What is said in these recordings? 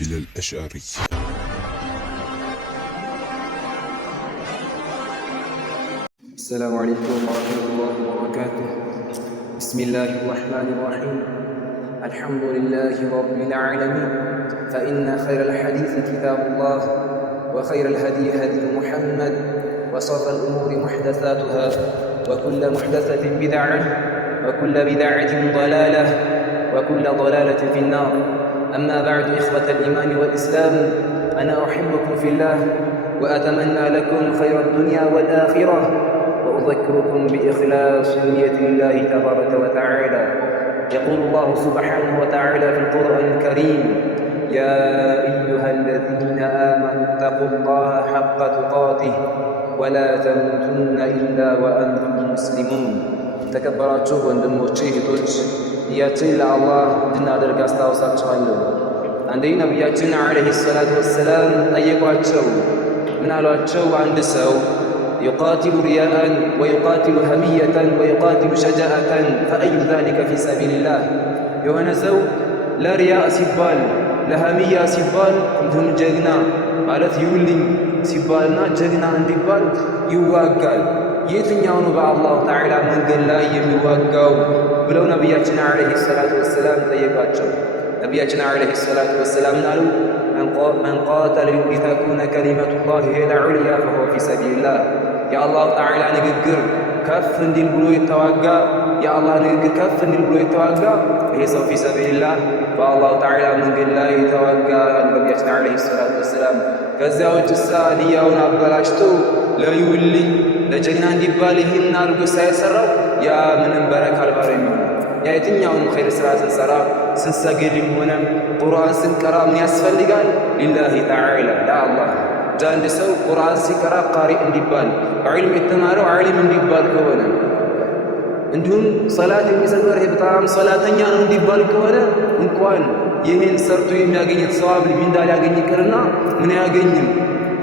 بلال الأشعري. السلام عليكم ورحمة الله وبركاته. بسم الله الرحمن الرحيم. الحمد لله رب العالمين، فإن خير الحديث كتاب الله، وخير الهدي هدي محمد، وشر الأمور محدثاتها، وكل محدثة بدعة، وكل بدعة ضلالة، وكل ضلالة في النار. أما بعد، إخوة الإيمان والإسلام، أنا أحبكم في الله، وأتمنى لكم خير الدنيا والآخرة، وأذكركم بإخلاص نية الله تبارك وتعالى. يقول الله سبحانه وتعالى في القرآن الكريم: يا أيها الذين آمنوا اتقوا الله حق تقاته ولا تموتن إلا وأنتم مسلمون. ተከበራችሁ ወንድሞቼ እህቶች፣ ነቢያችን ለአላህ እንድናደርግ አስታውሳችኋለሁ። አንዴ ነቢያችን ዓለይሂ ሰላቱ ወሰላም ጠየቋቸው። ምን አሏቸው? አንድ ሰው يقاتل رياء ويقاتل همية ويقاتل شجاعة فأي ذلك في سبيل الله؟ የሆነ ሰው ለሪያ ሲባል ለሀሚያ ሲባል እንዲሁም ጀግና ማለት ይውልኝ ሲባልና ጀግና እንዲባል ይዋጋል። የትኛው ነው በአላሁ ተዓላ መንገድ ላይ የሚዋጋው ብለው ነቢያችን ዓለይሂ ሰላቱ ወሰላም ጠየቋቸው። ነቢያችን ዓለይሂ ሰላቱ ወሰላም አሉ: መን ቃተለ ሊተኩነ ከሊመቱላሂ ሂየል ዑልያ ፈሁወ ፊ ሰቢልላህ። የአላሁ ተዓላ ንግግር ከፍ እንዲል ብሎ የተዋጋ የአላህ ንግግር ከፍ እንዲል ብሎ የተዋጋ ይሄ ሰው ፊ ሰቢልላህ በአላሁ ተዓላ መንገድ ላይ የተዋጋ ነቢያችን ዓለይሂ ሰላቱ ወሰላም። ከዚያ ውጭ ንያውን አበላሽቶ ለይውልኝ ለጀግና እንዲባል ይህን አድርጎ ሳይሰራው ያ ምንም በረካ አልባ ነው የሚሆነው። ያ የትኛውንም ኸይር ስራ ስንሰራ ስንሰግድም ሆነ ቁርአን ስንቀራ ምን ያስፈልጋል? ሊላሂ ተዓላ ለአላህ። አንድ ሰው ቁርአን ሲቀራ ቃሪእ እንዲባል፣ ዒልም የተማረው ዓሊም እንዲባል ከሆነ እንዲሁም ሰላት የሚሰግደው ይሄ በጣም ሰላተኛ ነው እንዲባል ከሆነ እንኳን ይህን ሰርቶ የሚያገኘት ሰዋብ ሚንዳ ሊያገኝ ይቅርና ምን አያገኝም?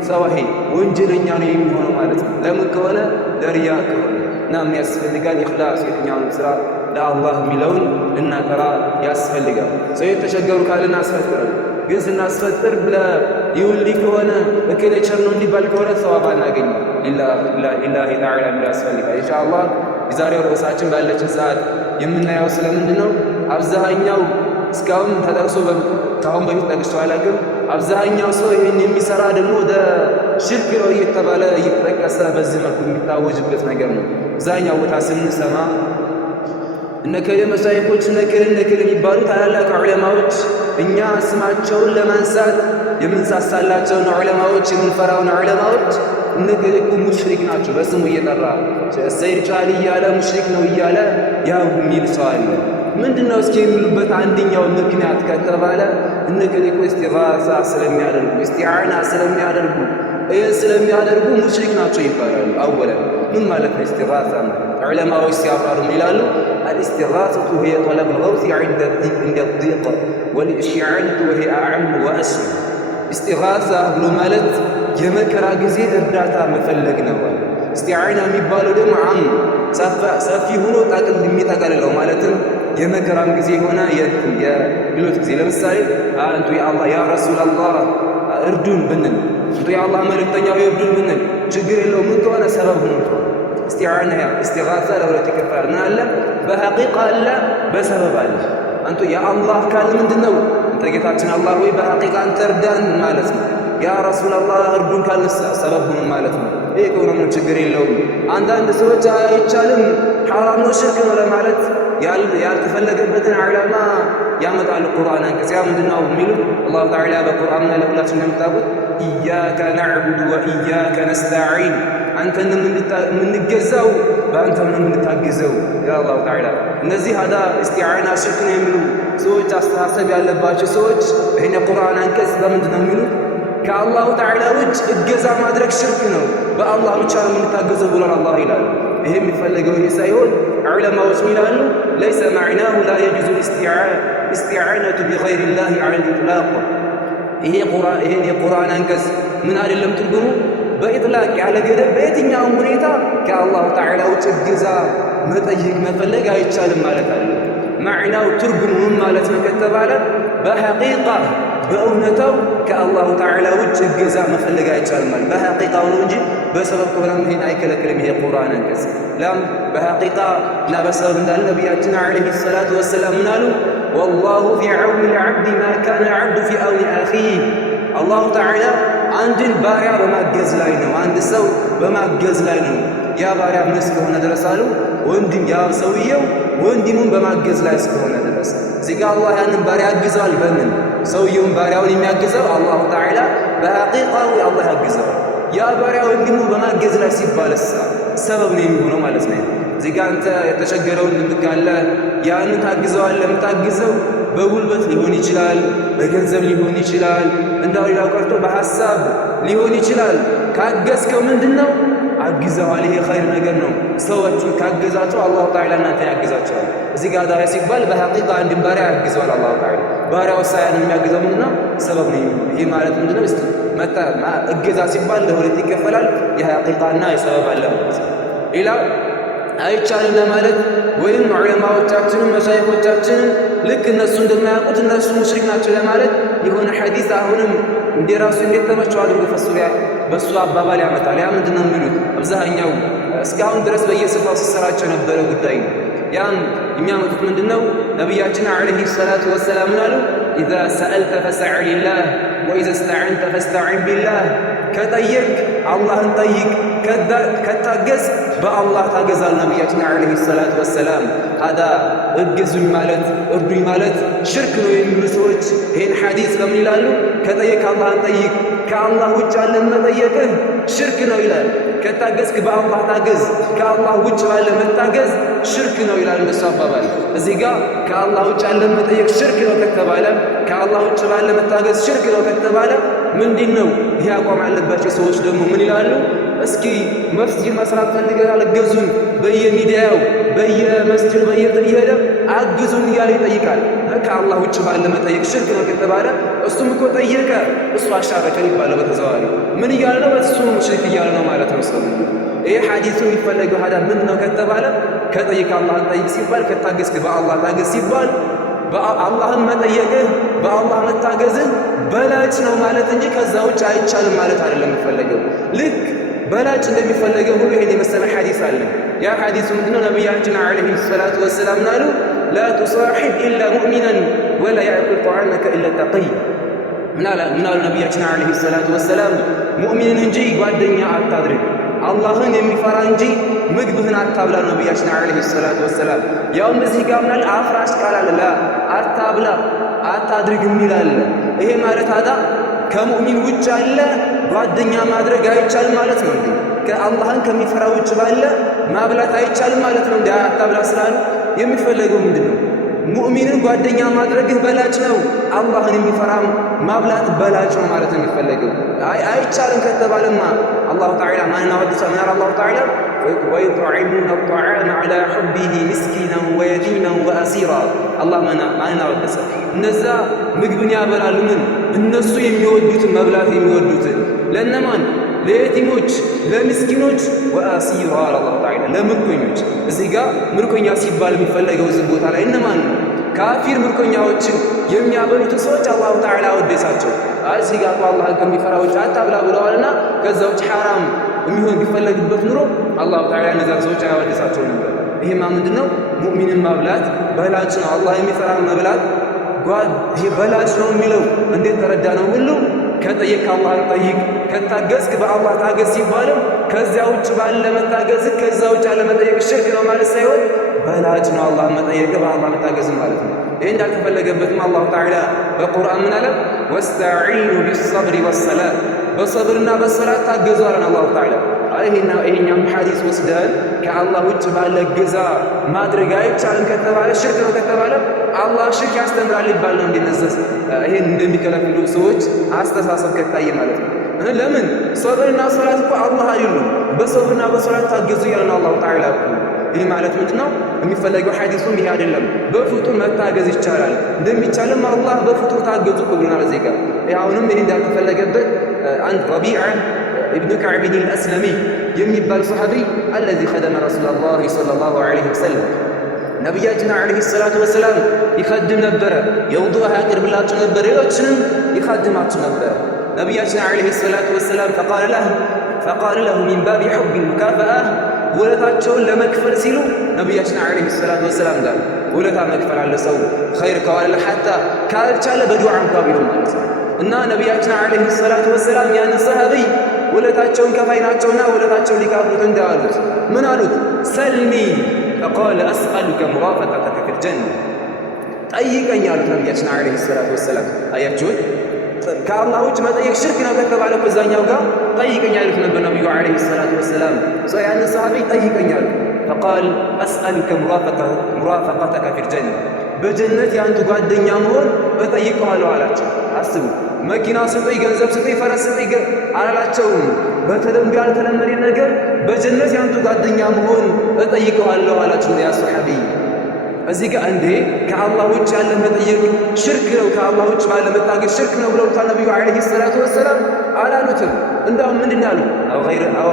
ሰዋሄ ወንጀለኛ ነው የሚሆነው ማለት ነው። ለምን ከሆነ ለሪያ ከሆነ እና ምን ያስፈልጋል? ኢኽላስ፣ የትኛውን ስራ ለአላህ የሚለውን ልናቀራ ያስፈልጋል። ሰው የተቸገሩ ካለን አስፈጥረን፣ ግን ስናስፈጥር ይውልኝ ከሆነ እከሌ ቸር ነው እንዲባል ከሆነ ሰዋብ አናገኝም። ሊላሂ ተዓላ የሚለው ያስፈልጋል። ኢንሻአላህ የዛሬው ርዕሳችን ባለችን ሰዓት የምናየው ስለምንድን ነው? አብዛኛው እስካሁን ተጠቅሶ ከአሁን በፊት ጠቅሼው አላውቅም። አብዛኛው ሰው ይህን የሚሰራ ደግሞ ወደ ሽርክ ነው እየተባለ እየተጠቀሰ በዚህ መልኩ የሚታወጅበት ነገር ነው። አብዛኛው ቦታ ስንሰማ እነከሌ መሳይኮች እነከሌ የሚባሉ ታላላቅ ዑለማዎች እኛ ስማቸውን ለማንሳት የምንሳሳላቸውን ዑለማዎች የምንፈራውን ዑለማዎች እነከሌ እኮ ሙሽሪክ ናቸው በስሙ እየጠራ ሰይድ ጫሊ እያለ ሙሽሪክ ነው እያለ ያው የሚል ሰው አለ። ምንድነው እስኪ የሚሉበት አንደኛው ምክንያት ከተባለ እነከሌ እኮ ኢስቲጋሳ ስለሚያደርጉ ኢስቲዓና ስለሚያደርጉ ሙሽሪክ ናቸው ይባላሉ። አወለን ምን ማለት ነው ኢስቲጋሳ? ዑለማዎች ሲያብራሩ ይላሉ الاستغاثة هي طلب الغوث عند الضيق والاستعانة وهي أعم وأسهل. استغاثة ብሎ ማለት የመከራ ጊዜ እርዳታ መፈለግ ነው። ኢስቲዓና የሚባለው ደግሞ ሰፊ ሆኖ የሚጠቀልለው ማለትም የመከራም ጊዜ ሆነ የድሎት ጊዜ። ለምሳሌ አንቱ የአላህ ያ ረሱላላህ እርዱን ብንል፣ አንቱ የአላህ መልእክተኛው እርዱን ብንል ችግር የለውም። ምን ከሆነ ሰበብ ሆኖ ኢስቲዓና ኢስቲጋሳ ለሁለት ይከፈላል። ምን አለ? በሐቂቃ አለ፣ በሰበብ አለ። አንቱ የአላህ ካል ምንድነው? አንተ ጌታችን አላህ ወይ በሐቂቃ አንተ እርዳን ማለት ነው። ያ ረሱላላህ እርዱን ካል ሰበብ ሆኖ ማለት ነው። ይሄ ከሆነ ምን ችግር የለውም። አንዳንድ ሰዎች አይቻልም ሐራም ነው ሽርክ ነው ለማለት ያልተፈለገበትን ዓላማ ያመጣሉ። ቁርአን አንቀጽ ያ ምንድነው የሚሉት? አላሁ ተዓላ በቁርአን ላይ ለሁላችን እንደምታውቁት ኢያከ ነዕቡዱ ወኢያከ ነስተዒን፣ አንተን የምንገዛው በአንተም ነው የምንታገዘው ያ አላሁ ተዓላ። እነዚህ ሀዳ ኢስቲዓና ሽርክ ነው የሚሉ ሰዎች አስተሳሰብ ያለባቸው ሰዎች ይህን የቁርአን አንቀጽ በምንድነው የሚሉት? ከአላሁ ተዓላ ውጭ እገዛ ማድረግ ሽርክ ነው፣ በአላህ ብቻ ነው የምንታገዘው ብሏል አላህ ይላል። ይሄ የሚፈለገው ይሄ ሳይሆን ዑለማዎች ይላሉ ለይሰ መዕናሁ ላ የጁዙ ኢስቲዓነቱ ቢገይሪላህ ዐለ ልኢጥላቅ። ይሄን የቁርአን አንቀጽ ምን አይደለም ትርጉሙ በኢጥላቅ ያለ ገደብ በየትኛውም ሁኔታ ከአላሁ ተዓላ ውጭ እገዛ መጠየቅ መፈለግ አይቻልም ማለት አለ። ማዕናው ትርጉሙ ምን ማለት ነው ከተባለ በሐቂቃ በእውነታው ከአላሁ ተዓላ ውጭ እገዛ መፈለግ አይቻልም ማለት በሐቂቃው ነው እንጂ በሰበብ ከሆነ ይሄን አይከለክልም። ይሄ ቁርአን አንቀጽ ለም በሐቂቃ እና በሰበብ እንዳለ ነቢያችን ዓለይሂ ሰላቱ ወሰላም ምን አሉ? ወላሁ ፊ ዐውኒ ልዓብድ ማ ካነ ዓብዱ ፊ ዐውኒ አኺህ። አላሁ ተዓላ አንድን ባሪያ በማገዝ ላይ ነው፣ አንድ ሰው በማገዝ ላይ ነው። ያ ባሪያ ምን እስከሆነ ድረስ አሉ ወንድም ያ ሰውየው ወንድሙን በማገዝ ላይ እስከሆነ ድረስ እዚህ ጋር አላህ ያንን ባሪያ ያግዘዋል። በምን ሰውየውን ባሪያውን የሚያግዘው አላሁ ተዓላ በሐቂቃው አላህ ያግዘዋል። ያ ባሪያ ወንድሙን በማገዝ ላይ ሲባልሳ ሰበብ ነው የሚሆነው ማለት ነው። እዚህ ጋር አንተ የተቸገረውን ልትካለ ያንን ታግዘዋለህ። የምታግዘው በጉልበት ሊሆን ይችላል፣ በገንዘብ ሊሆን ይችላል፣ እንዳው ሌላው ቀርቶ በሐሳብ ሊሆን ይችላል። ካገዝከው ምንድነው አግዘዋል። ይሄ ኸይር ነገር ነው። ሰዎችን ካገዛቸው አላሁ ተዓላ እናንተ ያግዛቸዋል። እዚህ ጋር ዳያ ሲባል በሐቂቃ አንድን ባሪያ ያግዘዋል አላሁ ተዓላ። ባሪያው ሳያን የሚያግዘው ምንድነው ሰበብ ነው። ይሄ ማለት ምንድነው እስቲ እገዛ ሲባል ለሁለት ይከፈላል። የሐቂቃና የሰበብ አለ ማለት ነው። ሌላ አይቻልም ለማለት ወይም ዑለማዎቻችንን መሻይኾቻችንን ልክ እነሱ እንደማያውቁት እነሱ ሙሽሪክ ናቸው ለማለት የሆነ ሐዲስ አሁንም እንደራሱ እንዴት ተመቸው አድርጎ በሱ አባባል ያመጣል። ያ ምንድነው የሚሉት አብዛኛው እስካሁን ድረስ በየስፋው ሲሰራቸው የነበረ ጉዳይ ነው። ያን የሚያመጡት ምንድነው ነቢያችን ዓለይሂ ሰላቱ ወሰላም አሉ ኢዛ ሰአልተ ፈስዐሊላህ ወኢዛ እስተዐንተ ፈስተዒን ቢላህ። ከጠየቅ አላህን ጠይቅ፣ ከታገዝ በአላህ ታገዛል። ነቢያችን ዓለይሂ ሰላቱ ወሰላም ታዳ እግዙኝ ማለት እርዱኝ ማለት ሽርክ ነው የሚሉ ሰዎች ይህን ሐዲስ ለምን ይላሉ? ከጠየቅ አላህን ጠይቅ፣ ከአላህ ውጭ ያለን መጠየቅህ ሽርክ ነው ይላል። ከታገዝክ በአላህ ታገዝ፣ ከአላህ ውጭ ባለ መታገዝ ሽርክ ነው ይላል እንደሱ አባባል። እዚህ ጋር ከአላህ ውጭ ያለ መጠየቅ ሽርክ ነው ከተባለ፣ ከአላህ ውጭ ባለ መታገዝ ሽርክ ነው ከተባለ ምንድን ነው ይህ አቋም ያለባቸው ሰዎች ደግሞ ምን ይላሉ? እስኪ መስጂድ መስራት ፈልገናል እገዙን፣ በየሚዲያው በየመስጂድ በየእንትን እየሄደ አግዙን እያለ ይጠይቃል። ከአላህ ውጭ ባለ መጠየቅ ሽርክ ነው ከተባለ እሱም እኮ ጠየቀ፣ እሱ አሻረከን ይባላል። በተዘዋዋሪ ምን እያለ ነው? እሱ ሙሽሪክ እያለ ነው ማለት ነው ሰው። ይሄ ሐዲሱ የሚፈለገው ሀዳ ምን ነው ከተባለ ከጠየቅ አላህን ጠይቅ ሲባል፣ ከታገዝክ በአላህ ታገዝ ሲባል አላህን መጠየቅህ በአላህ መታገዝህ በላጭ ነው ማለት እንጂ ከዛ ውጭ አይቻልም ማለት አይደለም የሚፈለገው። ልክ በላጭ እንደሚፈለገው ሁሉ ይሄን የመሰለ ሐዲስ አለ። ያ ሐዲሱ ምንድነው? ነቢያችን ዓለይሂ ሰላቱ ወሰላም አሉ ላ ቱሳሒብ ኢላ ሙእሚናን ወላ ያእኩል ጣዓመከ ኢላ ተቂይ። ምን አሉ ነቢያችን ዓለይሂ ሰላቱ ወሰላም? ሙእሚንን እንጂ ጓደኛ አታድርግ፣ አላህን የሚፈራ እንጂ ምግብህን አታብላ። ነቢያችን ዓለይሂ ሰላቱ ወሰላም ያውም እዚህ ጋር ምናል አፍራሽ ቃል አለ። ላ አታብላ አታድርግ የሚል አለ። ይሄ ማለት ታዲያ ከሙእሚን ውጭ አለ ጓደኛ ማድረግ አይቻልም ማለት ነው እንዴ? ከአላህን ከሚፈራ ውጭ ባለ ማብላት አይቻልም ማለት ነው እንዴ? አታብላ ስላሉ የሚፈለገው ምንድነው? ሙእሚንን ጓደኛ ማድረግህ በላጭ ነው፣ አላህን የሚፈራም ማብላት በላጭ ነው ማለት ነው የሚፈለገው። አይቻልም ከተባለማ አላሁ ተዓላ ማንና ወድሳ ምናር አላሁ ተዓላ ወዩጥዒሙነ አጣዓመ ዐላ ሑቢሂ ምስኪናን ወየቲማን ወአሲራ። አላህ ማንና ወድሳ እነዛ ምግብን ያበላሉ። ምን እነሱ የሚወዱትን መብላት የሚወዱትን ለእነማን? ለየቲሞች፣ ለምስኪኖች፣ ወአሲራ አላሁ ተዓላ ለምርኮኞች። እዚህ ጋር ምርኮኛ ሲባል የሚፈለገው እዚህ ቦታ ላይ እነማን ነው? ካፊር ምርኮኛዎችን የሚያበሉት ሰዎች አላሁ ተዓላ ወደሳቸው። እዚህ ጋር አላህን ከሚፈራ ውጭ አታብላ ብለዋልና ከዛ ውጭ ሐራም የሚሆን ቢፈለግበት ኑሮ አላሁ ተዓላ እነዚያን ሰዎች አያወደሳቸው ነበር። ይሄማ ምንድነው? ሙእሚንን ማብላት በላጭ ነው። አላህ የሚፈራ መብላት በላጭ ነው የሚለው እንዴት ተረዳ ነው? ሁሉ ከጠየቅ አላህን ጠይቅ፣ ከታገዝክ በአላህ ታገዝ ሲባልም ከዚያ ውጭ ባለ መታገዝ ከዛ ውጭ ያለ መጠየቅ ሽርክ ነው ማለት ሳይሆን በላጭ ነው አላህ መጠየቅ በአላህ መታገዝ ማለት ነው። ይህ እንዳልተፈለገበትም አላሁ ተዓላ በቁርአን ምን አለ? ወስተዒኑ ቢሰብሪ ወሰላት፣ በሰብርና በሰላት ታገዙ አለን አላሁ ተዓላ። ይሄኛም ሐዲስ ወስደን ከአላህ ውጭ ባለ ገዛ ማድረግ አይቻልም ከተባለ ሽርክ ነው ከተባለ አላህ ሽርክ ያስተምራል ይባል ነው እንዲነዘዝ ይሄን እንደሚከለክሉ ሰዎች አስተሳሰብ ከታየ ማለት ነው። ለምን ሰብርና ሰላት እኮ አላህ አይደሉም። በሰብርና በሰላት ታገዙ ያለን አላሁ ተዓላ። ይህ ማለት ምንድነው? የሚፈለገው ሐዲሱም ይሄ አይደለም። በፍጡር መታገዝ ይቻላል። እንደሚቻልም አላህ በፍጡር ታገዙ ብሎናል። እዚህ ጋር አሁንም ይሄ እንዳልተፈለገበት አንድ ረቢዓ ኢብኑ ከዕብ አልአስለሚ የሚባል ሰሐቢ አለዚ ኸደመ ረሱለላህ ሰለላሁ ዐለይሂ ወሰለም ነቢያችን ዓለይሂ ሰላቱ ወሰላም ይኸድም ነበረ። የውዱእ ያቀርብላቸው ነበር፣ ሌሎችንም ይኸድማቸው ነበረ። ነቢያችን ዓለይሂ ሰላቱ ወሰላም ፈቃለ ለሁ ሚን ባቢ ሑብ ሙካፈአ ውለታቸውን ለመክፈል ሲሉ ነቢያችን ዓለይሂ ሰላቱ ወሰላም ጋር ውለታ መክፈል አለ ሰው ኸይር ከዋለ ሐታ ካልቻለ በዱዓ እንኳ ቢሆን ማለት ነው። እና ነቢያችን ዓለይሂ ሰላቱ ወሰላም ያን ሰሃቢይ ውለታቸውን ከፋይ ናቸውና ውለታቸውን ሊካፍሉት እንዳሉት ምን አሉት? ሰልኒ ፈቃለ አስአሉከ ሙራፈቀተከ ፊል ጀና ጠይቀኝ አሉት ነቢያችን ዓለይሂ ሰላቱ ወሰላም። አያችሁት? ከአላህ ውጭ መጠየቅ ሽርክ ነው ከተባለ በዛኛው ጋር ጠይቀኝ አሉት ነበር ነቢዩ ዓለይሂ ሰላቱ ወሰላም። ያንን ሰሃቢይ ጠይቀኝ አሉት። ፈቃል አስአሉከ ሙራፈቀተከ ፊል ጀና በጀነት የአንቱ ጓደኛ መሆን እጠይቀዋለሁ አላቸው። አስቡ፣ መኪና ስጠኝ፣ ገንዘብ ስጠኝ፣ ፈረስ ስጠኝ አላላቸውም። በተለምዶ ያልተለመደ ነገር በጀነት የአንቱ ጓደኛ መሆን እጠይቀዋለሁ አላቸው ያ ሰሃቢይ። እዚህ ጋር እንዴ ከአላህ ውጭ ያለ መጠየቅ ሽርክ ነው፣ ከአላህ ውጭ ባለ መታገል ሽርክ ነው ብለውታል ነቢዩ ዓለይሂ ሰላቱ ወሰላም። አላሉትም። እንዳውም ምንድን ያሉ አው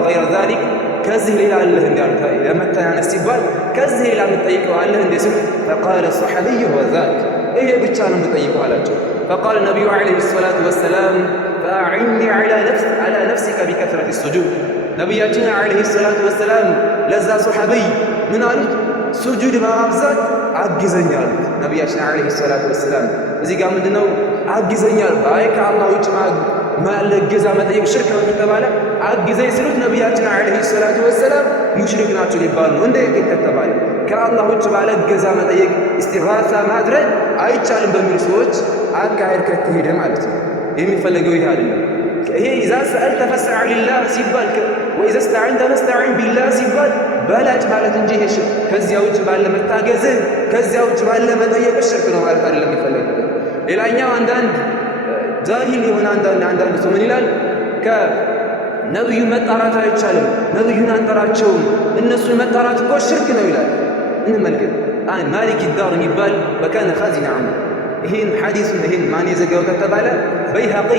ገይረ ዛሊክ ከዚህ ሌላ አለህ እንዳሉት ለመተናነስ ሲባል ከዚህ ሌላ የምትጠይቀው አለህ እንዴ ሲሉ ፈቃለ ሰሐቢዩ ወዛክ ይሄ ብቻ ነው የምትጠይቀው አላቸው። ፈቃለ ነቢዩ ዓለይሂ ሰላቱ ወሰላም ፈአዕኒ ዐላ ነፍሲከ ቢከትረት ሱጁድ ነቢያችን ዓለይሂ ሰላቱ ወሰላም ለዛ ሰሐቢይ ምን አሉት? ሱጁድ በማብዛት አግዘኝ አሉት ነቢያችን ዓለይሂ ሰላቱ ወሰላም። እዚህ ጋር ምንድነው አግዘኝ አሉት? አይ ከአላህ ውጭ ማለ እገዛ መጠየቅ ሽርክ ነው ከተባለ አግዘኝ ሲሉት ነቢያችን ዓለይሂ ሰላቱ ወሰላም ሙሽሪክ ናቸው ሊባሉ ነው። እንደ ከተባለ ከአላህ ውጭ ባለ እገዛ መጠየቅ ኢስቲጋሳ ማድረግ አይቻልም በሚሉ ሰዎች አካሄድ ከተሄደ ማለት ነው። የሚፈለገው ይሄ አይደለም። ይሄ ኢዛ ሰአልተ ፈስዐ ሊላህ ሲባል ወኢዛ ስተዐንተ ፈስተዒን ቢላህ ሲባል በላጭ ማለት እንጂ ይሄ ከዚያ ውጭ ባለ መታገዝ ከዚያ ውጭ ባለ መጠየቅ ሽርክ ነው ማለት አይደለም የሚፈለገው። ሌላኛው አንዳንድ ጃሂል የሆነ አንዳንድ ሰው ምን ይላል? ከነብዩ መጣራት አይቻልም፣ ነብዩን አንጠራቸውም፣ እነሱን መጣራት እኮ ሽርክ ነው ይላል። እንመልከት። ማሊክ ዳር የሚባል በካነ ኻዚን ዐምር ይህን ሐዲሱን ይህን ማን የዘገበው ከተባለ በይሀቂ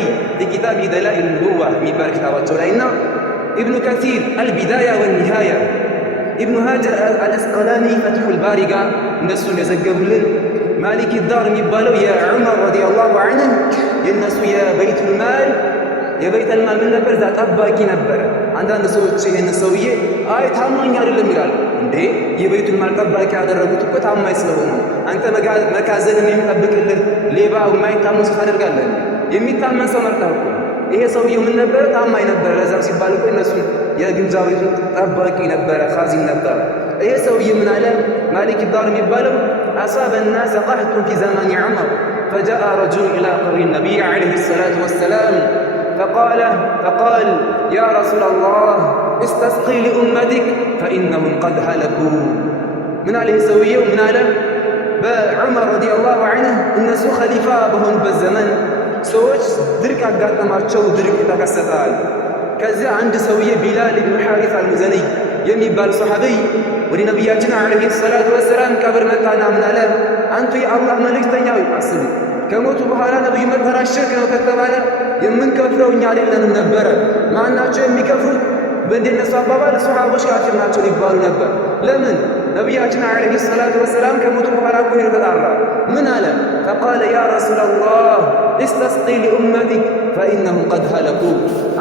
ኪታብ ደላኢል ኑቡዋ የሚባል ኪታባቸው ላይ እና ኢብኑ ከሲር አልቢዳያ ወኒሃያ ኢብኑ ሃጀር አልአስቀላኒ ፈትሑል ባሪ ጋር እነሱን የዘገቡልን ማሊክ ዳር የሚባለው የዑመር ረዲየላሁ ዐንሁ የእነሱ የበይቱል ማል ምን ነበር? እዛ ጠባቂ ነበረ። አንዳንድ ሰዎች ይህን ሰውዬ አይ ታማኝ አይደለም ይላሉ። እንዴ የበይቱል ማል ጠባቂ ያደረጉት እኮ ታማኝ ስለሆኑ፣ አንተ መጋዘንን የሚጠብቅልህ ሌባ የማይታመን ሰው ታደርጋለህ? የሚታመን ሰው መርጠህ እኮ። ይሄ ሰውዬው ምን ነበረ? ታማኝ ነበረ። ለዛም ሲባል እኮ እነሱ የግምጃ ቤቱን ጠባቂ ነበረ፣ ኻዚን ነበረ። ይሄ ሰውዬ ምን አለ? ማሊክ ዳር የሚባለው أصاب الناس قحط في زمن عمر فجاء رجل إلى قبر النبي عليه الصلاة والسلام فقال يا رسول الله استسقي لأمتك فإنهم قد هلكوا من عليه سويه من على بعمر رضي الله عنه الناس خليفة بهن بالزمن سوش درك أقاتماتشو درك تكستال كذا عند سويه بلال بن حارث المزني የሚባል ሰሃቢይ ወደ ነቢያችን ዓለይሂ ሰላቱ ወሰላም ቀብር መጣና ምን አለ? አንቱ የአላህ መልእክተኛ ሆይ አስቡ፣ ከሞቱ በኋላ ነብዩ መጠራት ሽርክ ነው ከተባለ የምንከፍለው እኛ አይደለንም ነበረ። ማናቸው የሚከፍሩት? በእንደነሱ አባባል ሱሐቦች ካፊር ናቸው ሊባሉ ነበር። ለምን? ነቢያችን ዓለይሂ ሰላቱ ወሰላም ከሞቱ በኋላ እኮ ተጣራ። ምን አለ? ፈቃለ ያ ረሱለላህ ኢስተስቂ ሊኡመቲክ ፈኢነሁም ቀድ ሀለኩ።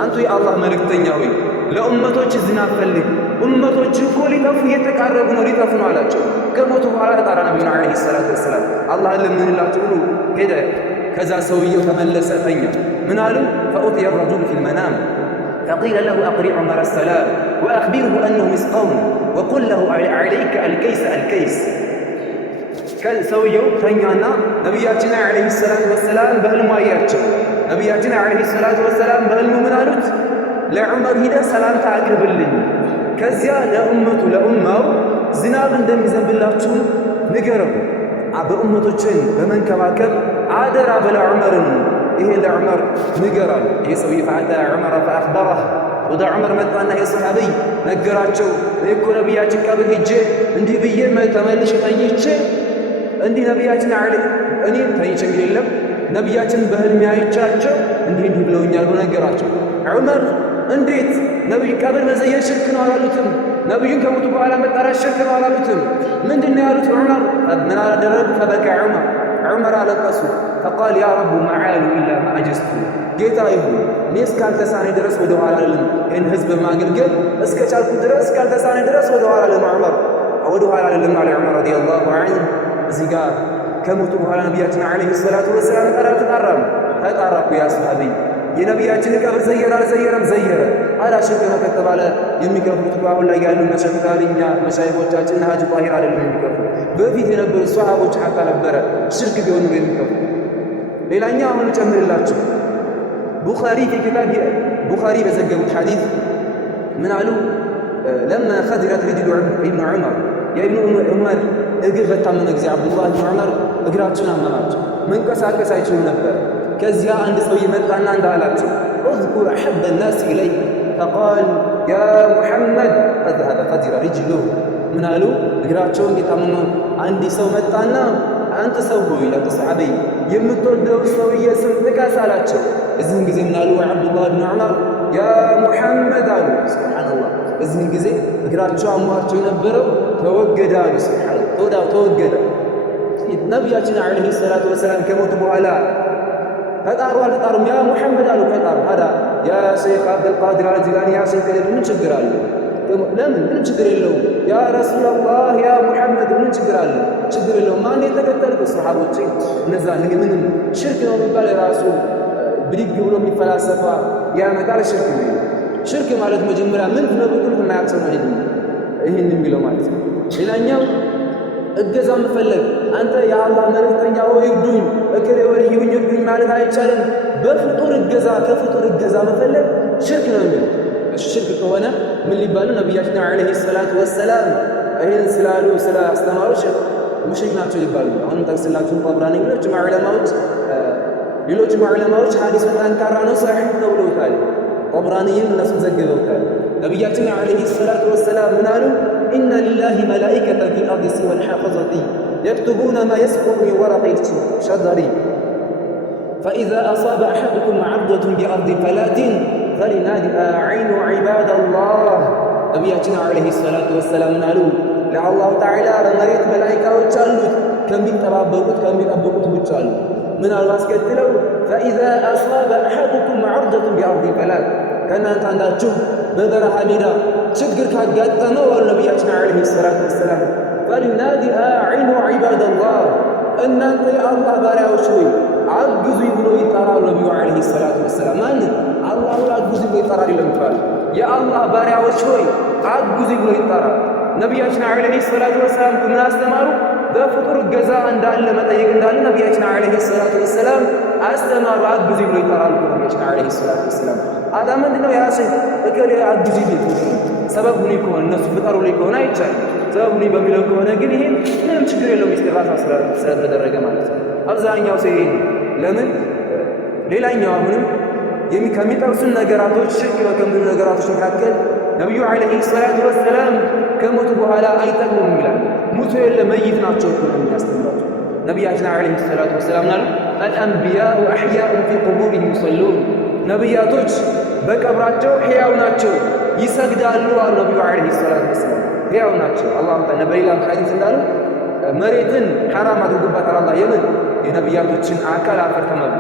አንቱ የአላህ መልእክተኛ ሆይ ለኡመቶች ዝናብ ፈልግ፣ ኡመቶች እኮ ሊጠፉ እየተቃረቡ ነው፣ ሊጠፉ ነው አላቸው። ከሞቱ በኋላ ተጣራ ነቢዩና ዓለይሂ ሰላቱ ወሰላም አላህን ለምንላቸው ብሎ ሄደ። ከዛ ሰውየው ተመለሰ፣ ተኛ። ምን አሉ? ፈኡትየ ረጁሉ ፊል መናም فقيل له أقرئ عمر السلام وأخبره أنه مسقون وقل له عليك الكيس ሰውየው ተኛና ነቢያችን ዓለይሂ ሰላቱ ወሰላም በህልሙ አያቸው። ነቢያችን ዓለይሂ ሰላቱ ወሰላም በህልሙ ምን አሉት? ለዑመር ሂደህ ሰላምታ አቅርብልኝ፣ ከዚያ ለኡማው ዝናብ እንደሚዘንብላችሁ ንገረው፣ በኡመቶችን በመንከባከብ አደራ በላ ዑመርን ይሄ ለዑመር ንገራል። ይሄ ሰውዬ ፈአታ ዑመር ፈአኽበረህ ወደ ዑመር መጣና ይሄ ሰሃቢይ ነገራቸው። እኮ ነቢያችን ቀብር ሂጄ እንዲህ ብዬ ተመልሼ ተኝቼ እንዲህ ነቢያችን እኔ ተኝቼ እንግዲህ የለም ነቢያችን በህልሜ አይቻቸው እንዲህ ብለውኛል ብሎ ነገራቸው። ዑመር እንዴት ነብይ ቀብር መዘየር ሽርክ ነው አላሉትም። ነብዩን ከሞቱ በኋላ መጣራት ሽርክ ነው አላሉትም። ምንድነው ያሉት? ዑመር ምን አደረጉ? ፈበካ ዑመር አለቀሱ። ፈቃል ያ ረቡ መዓሉ ኢላ ማ አጀዝቱ፣ ጌታ ይሁን እኔ እስካልተሳነኝ ድረስ ወደ ኋላ አልልም። ይህን ህዝብ ማገልገል እስከ ቻልኩ ድረስ እስካልተሳነኝ ድረስ ወደ ኋላ አልልም። ዑመር ወደ ኋላ አልልም አለ ዑመር ረዲየላሁ ዐንሁ። እዚህ ጋር ከሞቱ በኋላ ነቢያችን ዓለይሂ ሰላቱ ወሰላም ተጣራ እኮ ያ ሰሃቢ የነቢያችን ቀብር ዘየረ አልዘየረም? ዘየረ። አላ ሽርክ ነው ከተባለ የሚከፍሉት አሁን ላይ ያሉ መሸካሪኛ መሻይኾቻችን ሀጂ ጣሂር አይደለም የሚከፍሉ፣ በፊት የነበሩ ሷሃቦች ሐታ ነበረ ሽርክ ቢሆኑ የሚከፍሉ። ሌላኛው አሁን ጨምርላችሁ ቡኻሪ ኪታብ ቡኻሪ በዘገቡት ሐዲስ ምን አሉ? ለማ ኸድረት ሪጅሉ ኢብኑ ዑመር የኢብኑ ዑመር እግር በታመመ ጊዜ አብዱላህ ኢብኑ ዑመር እግራቸውን አመማቸው፣ መንቀሳቀስ አይችሉ ነበር። ከዚያ አንድ ሰው ይመጣና እንዳላቸው اذكر احب الناس الي فقال يا محمد قد ذهب قدر رجله ምን አሉ? እግራቸውን የታመመ አንድ ሰው መጣና አንተ ሰው ሆይ አንተ ሰሃቢ የምትወደው ሰውዬ ስም ጥቀስ አላቸው። እዚህን ጊዜ ምን አሉ? አብዱላህ ኢብኑ ዑመር ያ ሙሐመድ አሉ። ሱብሃንአላህ እዚህን ጊዜ እግራቸው አሟቸው የነበረው ተወገደ አሉ። ሱብሃንአላህ ተወገደ። ነቢያችን ዓለይሂ ሰላቱ ወሰላም ከሞቱ በኋላ ተጣሩ አልተጣሩም? ያ ሙሐመድ አሉ። ተጣሩ። ታዲያ ያ ሼኽ አብዱልቃድር አልጂላኒ ያ ሼኽ ምን ችግር አለ? ለምን? ምንም ችግር የለውም። ያ ረሱላላህ ያ ሙሐመድ ምን ችግር አለ? ችግር የለውም። ማን የተከተሉት ሰሃቦቼ እነዛ ምንም ሽርክ ነው የሚባል የራሱ ብድግ ብሎ የሚፈላሰፋ ያመጣል። ሽርክ ነው። ሽርክ ማለት መጀመሪያ ምን ትነብሩት የማያውቅ ነው ይሄን የሚለው ማለት ነው። ሌላኛው እገዛ መፈለግ። አንተ የአላህ መልእክተኛ ሆይ እርዱኝ፣ እከሌ ወልዩኝ እርዱኝ ማለት አይቻልም። በፍጡር እገዛ ከፍጡር እገዛ መፈለግ ሽርክ ነው የሚለው። ሽርክ ከሆነ ምን ሊባሉ? ነቢያችን ዓለይሂ ሰላቱ ወሰላም ይህን ስላሉ ስላስተማሩ ሙሽሪክ ናቸው ሊባሉ። አሁን ጠቅስላችሁ ጠብራኒ ሌሎችም ዑለማዎች ሐዲሱን ጠንካራ ነው ሰሒህ ነው ብለውታል። ጠብራኒም እነሱን ዘግበውታል። ነቢያችን ዓለይሂ ሰላቱ ወሰላም ምን አሉ? ኢነ ሊላሂ መላኢከተን ፊል አርዲ ሲወል ሐፈዘቲ የክቱቡነ ማ የስቁጡ ሚን ወረቂ ሸጀሪ ፈኢዛ አሳበ አሐዱኩም ዐርደቱን ቢአርዲ ፈላቲን ፈሊናዲ አዒኑ ዒባደላህ። ነቢያችን ዓለይሂ ሰላቱ ወሰላም ምን አሉ? ለአላሁ ተዓላ በመሬት መላኢካዎች አሉት፣ ከሚጠብቁት ውጭ አሉ። ምን አሉ አስከትለው? ፈኢዛ አሳበ አሐዱኩም ዐርደቱን ቢአርዲ ፈላት፣ ከእናንተ አንዳችሁ በበረሃ ሜዳ ችግር ካጋጠመው አሉ ነቢያችን ዓለይሂ ሰላቱ ወሰላም ፈሊናዲ አዒኑ ዒባደላህ፣ እናንተ የአላህ ባሪያዎች ሆይ አግዙኝ ብሎ ይጠራሉ ነቢዩ ዓለይሂ ሰላቱ ወሰላም። ማንን? አላህን አግዙኝ ብሎ ይጠራል ይለምታል። የአላህ ባሪያዎች ሆይ አግዙኝ ብሎ ይጠራል። ነቢያችን ዓለይሂ ሰላቱ ወሰላም ምን አስተማሩ? በፍጡር እገዛ እንዳለ መጠየቅ እንዳለ ነቢያችን ዓለይሂ ሰላቱ ወሰላም አስተማሩ። አግዙኝ ብሎ ይጠራሉ ነቢያችን ዓለይሂ ሰላቱ ወሰላም። አዳ ምንድነው ያ ሼህ እከሌ አግዙኝ ቢል ሰበብ ሁኒ ከሆነ እነሱ ፍጠሩ ላይ ከሆነ አይቻልም። ሰበብ ሁኒ በሚለው ከሆነ ግን ይሄን ምንም ችግር የለውም። ኢስቲግፋር ስለተደረገ ማለት ነው። አብዛኛው ሰው ይሄን ለምን? ሌላኛው አሁንም ከሚጠቅሱን ነገራቶች ሽርክ ከሚሉ ነገራቶች መካከል ነቢዩ ዓለይሂ ሰላቱ ወሰላም ከሞቱ በኋላ አይጠቅሙም ይላል። ሙቶ የለ መይት ናቸው እኮ ነው የሚያስተምራቸው። ነቢያችን ዓለይሂ ሰላቱ ወሰላም ናሉ አልአንቢያኡ አሕያኡን ፊ ቁቡሪሂም ዩሰሉን፣ ነቢያቶች በቀብራቸው ሕያው ናቸው ይሰግዳሉ አሉ ነቢዩ ዓለይሂ ሰላቱ ወሰላም። ሕያው ናቸው። አላሁ ተዓላ በሌላ ሐዲስ እንዳሉ መሬትን ሐራም አድርጎባታል አላህ የምን የነቢያቶችን አካል አፈር ተመሉ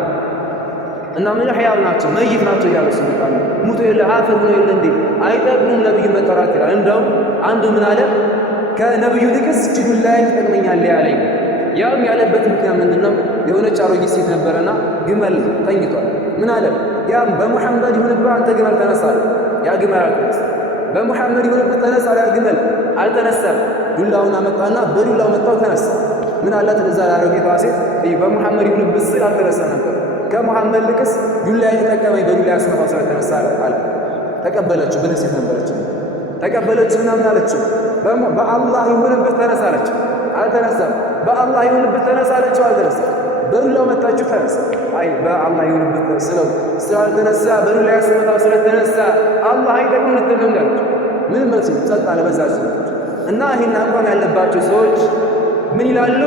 እና ምን ሕያው ናቸው መይት ናቸው እያሉ ስመጣሉ ሙቶ የለ አፈር ሆኖ የለ እንዴ አይጠቅሙም ነቢዩ መጠራት ይላል። እንደውም አንዱ ምን አለ? ከነቢዩ ልቅስ እጅጉን ላይ ትጠቅመኛለህ ያለኝ። ያም ያለበት ምክንያት ምንድነው? የሆነች አሮጊት ሴት ነበረና ግመል ተኝቷል። ምን አለ? ያም በሙሐመድ ይሁንብህ አንተ ግመል ተነሳ አለ። ያ ግመል አልተነሳም። በሙሐመድ ይሁንብህ ተነሳ ያ ግመል አልተነሳም። ዱላውን አመጣና በዱላው መጣው ተነሳ። ምን አላት ለዛ አሮጊቷ ሴት? በሙሐመድ ይሁንብህ ስል አልተነሳ ነበር፣ ከሙሐመድ ልቅስ ዱላ የተጠቀመኝ በዱላ ያስነፋ ስለተነሳ አለ። ተቀበለችው። ብልህ ሴት ነበረች። ተቀበለችውና ምን አለችው? በአላህ ይሁንብህ ተነሳ አለችው። አልተነሳም። በአላህ ይሁንብህ ተነሳ አለችው። አልተነሳም። በዱላው መጣችው ተነሳ። አይ በአላህ ይሁንብህ ስላልተነሳ በዱላ ያስነፋ ስለተነሳ አላህ አይጠቅም ልትል እንዳለችው ምን መልስ ጸጥ አለ በዛች። እና ይህን አቋም ያለባቸው ሰዎች ምን ይላሉ?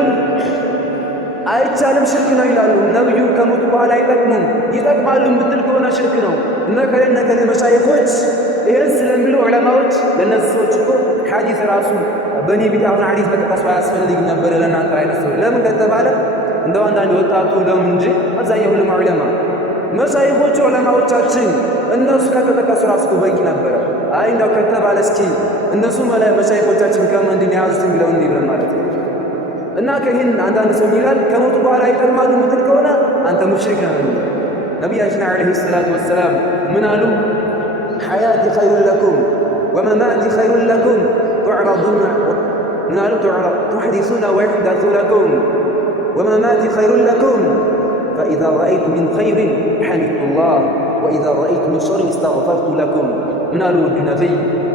አይቻልም ሽርክ ነው ይላሉ። ነብዩ ከሞቱ በኋላ አይጠቅሙም። ይጠቅማሉ የምትል ከሆነ ሽርክ ነው። እነከሌ መሻይኾች ይህን ስለሚሉ ዑለማዎች ለእነዚህ ሰዎች እኮ ሐዲስ ራሱ በእኔ ቢጤ አሁን ሐዲስ መጥቀሱ አያስፈልግም ነበር ለእናንተ አይነት ሰው። ለምን ከተባለ እንደው አንዳንድ ወጣቱ ለምን እንጂ አብዛኛው ሁሉም ዑለማ መሻይኾች ዑለማዎቻችን እነሱ ከተጠቀሱ ራሱ በቂ ነበረ። አይ እንደው ከተባለ እስኪ እነሱ መሻይኾቻችን ከምን ያዙት የሚለው እንዲህ ብለን ማለት ነው። እና ከይህን አንዳንድ ሰው ይላል ከሞቱ በኋላ ይጠቅማሉ የምትል ከሆነ አንተ ሙሽሪክ ነህ። ነቢያችን ዓለይሂ ሰላቱ ወሰላም ምን አሉ? ሐያቲ ኸይሩን ለኩም ወመማቲ ኸይሩን ለኩም ቱዕረዱና ምን አሉ? ቱሕዲሱና ወዩሕደሱ ለኩም ወመማቲ ኸይሩን ለኩም ፈኢዛ ረአይቱ ሚን ኸይሪን ሐሚድቱላህ ወኢዛ ረአይቱ ሚን ሸርን እስተግፈርቱ ለኩም። ምን አሉ?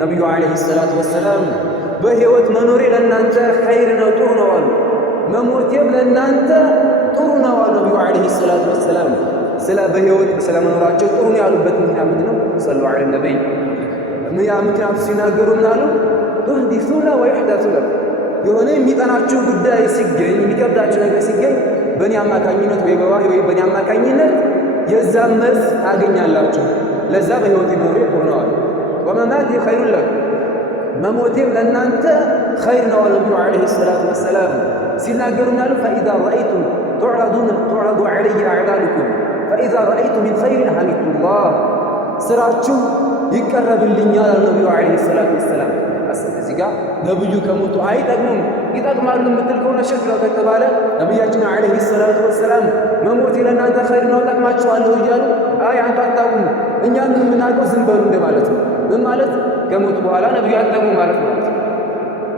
ነቢዩ ዓለይሂ ሰላቱ ወሰላም በሕይወት መኖሬ ለእናንተ ኸይር ነው፣ ጥሩ ነው አሉ። መሞቴም ለእናንተ ጥሩ ነው አሉ ነቢዩ ዓለይሂ ሰላቱ ወሰላም። በሕይወት ስለመኖራቸው ጥሩ ነው ያሉበት ምክንያት ምንድን ነው? ሰሉ ዐለ ነቢይ። ያ ምክንያቱ ሲናገሩ ምን አሉ? ቱሕዲሱና ወዩሕደሱ ለኩም። የሆነ የሚጠናችሁ ጉዳይ ሲገኝ፣ የሚከብዳችሁ ነገር ሲገኝ በእኔ አማካኝነት ወይ በዋሂ ወይ በእኔ አማካኝነት የዛን መልስ ታገኛላችሁ። ለዛ በሕይወት መኖሬ ጥሩ ነው አሉ። ወመማቲ ኸይሩን ለኩም መሞቴም ለእናንተ ኸይር ነው አሉ ነቢዩ ዓለይሂ ሰላቱ ወሰላም። ሲናገሩ ምናሉ? ፈኢዛ ረአይቱ ቱዕረዱ ዐለየ አዕማሉኩም ፈኢዛ ረአይቱ ሚን ኸይሪን ሐሚድቱላህ። ስራችሁ ይቀረብልኛል አሉ ነቢዩ ዓለይሂ ሰላቱ ወሰላም። እዚህ ጋር ነቢዩ ከሞቱ አይጠቅሙም ይጠቅማሉ የምትል ከሆነ ሽርክ ነው ከተባለ ነቢያችን ዓለይሂ ሰላቱ ወሰላም መሞቴ ለእናንተ ኸይር ነው ጠቅማችኋለሁ እያሉ አይ አንተ አታውቁም እኛ ምን የምናውቀው ዝም በሉ እንደማለት ነው። ምን ማለት? ከሞቱ በኋላ ነቢዩ አጠቅሙ ማለት ነው።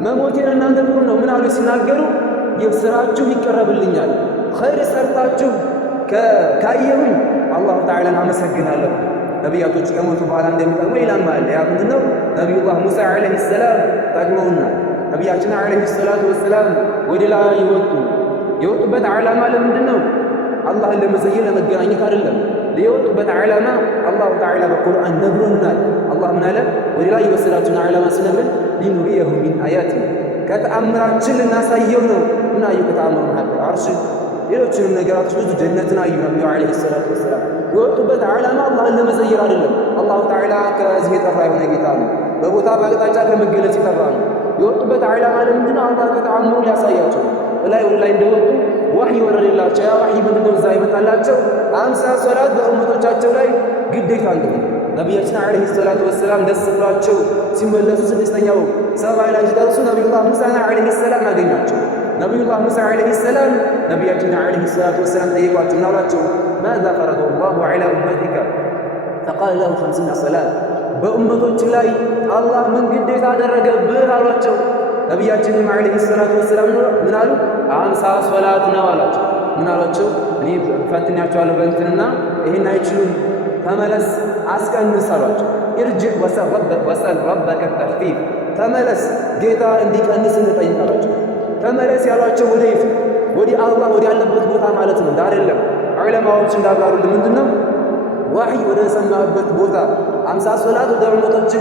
መሞቴ ለእናንተ ጥሩ ነው ምን አሉ ሲናገሩ? የስራችሁ ይቀረብልኛል። ኸይር ሰርታችሁ ካየሁኝ አላሁ ተዓላን አመሰግናለሁ። ነቢያቶች ከሞቱ በኋላ እንደሚጠቅሙ ኢላማ አለ። ያ ምንድነው? ነቢዩላህ ሙሳ ዓለይሂ ሰላም ጠቅመውናል። ነቢያችን ዓለይሂ ሰላቱ ወሰላም ወደ ላይ የወጡበት ዓላማ ለምንድን ነው? አላህን ለመዘየን ለመገናኘት አይደለም። የወጡበት ዓላማ አላሁ ተዓላ በቁርአን ነግሮናል። አላህ ምን አለ? ወደ ላይ የወሰዳችሁን ዓላማ ሲነግረን ሊኑሪየሁ ሚን አያቲና ከተአምራችን ልናሳየው ነው። ምን አዩ? ከተአምሩ መካከል አርሽን፣ ሌሎችንም ነገራቶች ብዙ ጀነትን አዩ ነቢዩ ዓለይሂ ሰላቱ ወሰላም። የወጡበት ዓላማ አላህን ለመዘየር አይደለም። አላሁ ተዓላ ከዚህ የጠራ የሆነ ጌታ ነው። በቦታ በአቅጣጫ ከመገለጽ የጠራ ነው። የወጡበት ዓላማ ለምንድን ነው? አላህ ከተአምሩ ሊያሳያቸው ላይ ወደ ላይ እንደወጡ ዋህይ ወረደላቸው። ያ ዋህይ ምንድነው? እዛ ይመጣላቸው 50 ሶላት በኡመቶቻቸው ላይ ግዴታ እንደሆነ ነቢያችን ዓለይሂ ሰላቱ ወሰላም ደስ ብሏቸው ሲመለሱ 6ኛው ሰማይ ላይ ሲደርሱ ነቢዩላህ ሙሳን ዓለይሂ ሰላም አገኟቸው። ነቢዩላህ ሙሳ ዓለይሂ ሰላም ነቢያችን ዓለይሂ ሰላቱ ወሰላም ጠየቋቸው እና አሏቸው ማዛ ፈረደ ላሁ ዐላ ኡመቲከ ፈቃለ ለሁ 50 ሰላት በኡመቶች ላይ አላህ ምን ግዴታ አደረገብህ አሏቸው። ነቢያችንም ዓለይሂ ሰላቱ ወሰላም ምን አሉ? 50 ሶላት ነው አሏቸው። ምን አሏቸው? እኔ ፈትኛቸዋለሁ በእንትንና ይህን አይችሉም፣ ተመለስ አስቀንስ አሏቸው። ኢርጅዕ ወሰል ረበከ ተኽፊፍ፣ ተመለስ ጌታ እንዲቀንስ እንጠይቅ አሏቸው። ተመለስ ያሏቸው ወደየት? ወደ አላህ ወደ ያለበት ቦታ ማለት ነው። አይደለም ዑለማዎች እንዳብራሩልን ምንድነው? ዋህይ ወደ ሰማበት ቦታ 50 ሶላት ወደ ኡመቶች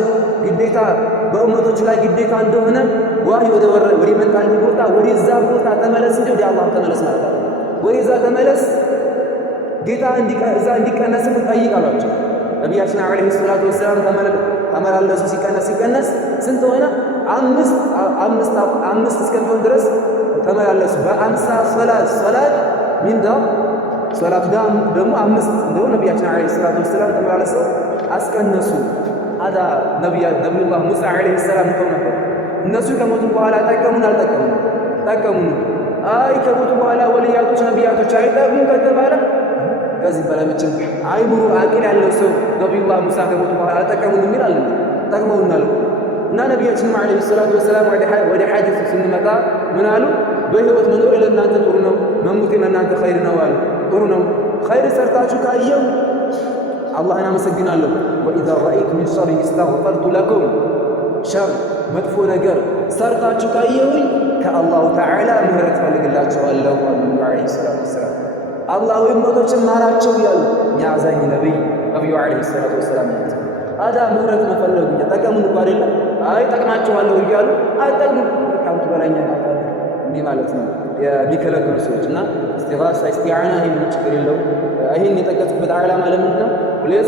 ግዴታ በኡመቶች ላይ ግዴታ እንደሆነ ዋህይ ወደ መጣልህ ቦታ ወደዛ ቦታ ተመለስ እንጂ ወደ አላህ ተመለስ ማለት ነው። ወደዛ ተመለስ ጌታ እዛ እንዲቀነስ ጠይቅ አሏቸው። ነቢያችን ዓለይሂ ሰላቱ ወሰላም ተመላለሱ። ሲቀነስ ስንት ሆነ? አምስት እስከሚሆን ድረስ ተመላለሱ። በ50 ሶላት ሚንዳ ሶላት ደግሞ 5 እንደሆነ ነቢያችን ዓለይሂ ሰላቱ ወሰላም ተመላለሰው አስቀነሱ። አዳ ነቢዩላህ ሙሳ ዓለይሂ ሰላም ተው ነበር። እነሱ ከሞቱ በኋላ ጠቀሙን አልጠቀሙም? ጠቀሙን። አይ ከሞቱ በኋላ ወልያቶች ነቢያቶች አይጠቅሙም ከተባለ ከዚህ በላይ መቼም አይምሮ አቂል ያለው ሰው ነቢዩላህ ሙሳ ከሞቱ በኋላ አልጠቀሙን የሚል አለ። ጠቅመውናል። እና ነቢያችንም ዓለይሂ ሰላቱ ወሰላም ወደ ሐዲስ ስንመጣ ምን አሉ? በሕይወት መኖር ለእናንተ ጥሩ ነው፣ መሞቴ ለእናንተ ኸይር ነው አሉ። ጥሩ ነው። ኸይር ሰርታችሁ ካየው አላህን አመሰግናለሁ። ወኢዛ ረአይቱ ሚን ሸር እስተግፈርቱ ለኩም፣ ሸር መጥፎ ነገር ሰርታችሁ ካየሁኝ ከአላሁ ተዓላ ምህረት ፈልግላቸዋለሁ አሉ ነቢዩ ዓለይሂ ሰላቱ ወሰላም። አላህ ኡመቶችን ማራቸው እያሉ እኛ አዛኝ ነቢዩ ዓለይሂ ሰላቱ ወሰላም ናቸው። አዳ ምህረት መፈለጉኛ ጠቀሙን እኮ አይደለም። አይ ጠቅማቸዋለሁ እያሉ አይጠቅሙም። ካንቱ በላይኛ ናታለ እንዲህ ማለት ነው የሚከለክሉ ሰዎች እና ኢስቲጋሳ ኢስቲዓና ይህን ችግር የለው። ይህን የጠቀሱበት ዓላማ ለምንድን ነው?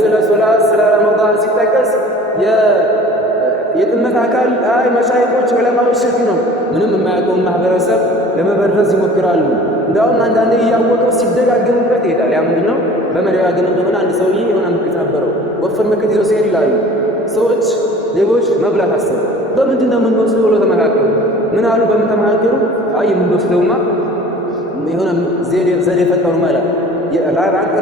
ስለ ሶላት ስለ ረመዳን ሲጠቀስ የጥመት አካል መሻይኾች ዑለማዎች ሰፊ ነው። ምንም የማያውቀውን ማህበረሰብ ለመበረዝ ይሞክራሉ። እንዳውም አንዳንዴ እያወቀው ሲደጋገሙበት ይሄዳል። ያ ምንድን ነው? በመደጋገም እንደሆነ አንድ ሰውዬ የሆነ ምልክት ነበረው። ወፍር ምልክት ይዞ ሲሄድ ይላሉ ሰዎች ሌቦች መብላት አሰቡ። በምንድን ነው የምንወስደው ብሎ ተመካከሩ። ምን አሉ? በምን ተመካከሩ? የምንወስደውማ የሆነ ዘዴ ፈጠሩ ማለት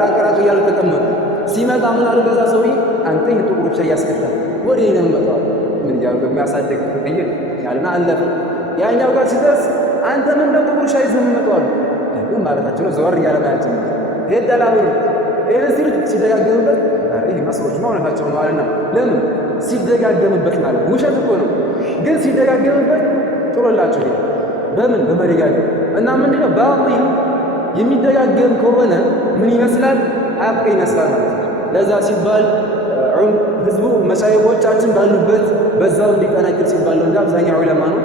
ራቅ እያሉ ተቀመጡ። ሲመጣ ምን አሉ? በዛ ሰውዬ አንተ ጥቁር ብቻ እያስከተል ወደ ይነ መጣው ምን ያሉ በሚያሳደግ ፍቅር ያልና አለፈ። ያኛው ጋር ሲደርስ አንተ ምን ነው ጥቁር ሻይ ይዘህ መጣው ግን ማለታቸው ነው። ዘወር እያለ ማያቸው ሄደላው ይሄን ሲል ሲደጋገሙበት ይሄ መስሎች ማውነታቸው ነው አለና ለምን ሲደጋገምበት ማለት ውሸት እኮ ነው፣ ግን ሲደጋገምበት ጥሩላቸው ይሄ በምን በመደጋገም እና ምንድነው ባጢል የሚደጋገም ከሆነ ምን ይመስላል? ሐቅ ይመስላል ማለት ነው። ለዛ ሲባል ህዝቡ መሻይኾቻችን ባሉበት በዛው እንዲጠናከር ሲባል ነው እንጂ አብዛኛው ዑለማ ነው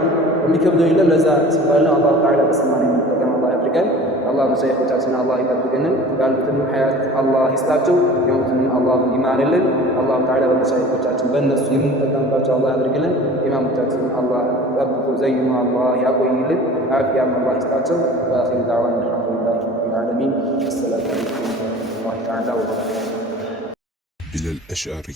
የሚከብደው የለም። ለዛ ሲባል ነው አላህ ተዓላ በሰማን የሚጠቀም አላህ ያድርገን። አላህ መሻይኾቻችን አላህ ይጠብቅልን፣ ያሉትን ሐያት አላህ ይስጣቸው፣ የሞቱንም አላህ ይማርልን። አላህ ተዓላ በመሻይኾቻችን በእነሱ የምንጠቀምባቸው አላህ ያድርግልን። ኢማሞቻችን አላህ ጠብቆ ዘይኑ አላህ ያቆይልን፣ አፍያም አላህ ይስጣቸው። ወአኺሩ ዳዕዋና አልሐምዱሊላሂ ረቢል ዓለሚን። አሰላሙ አለይኩም ወረሕመቱላሂ ተዓላ ወበረካቱሁ። إلى الأشعري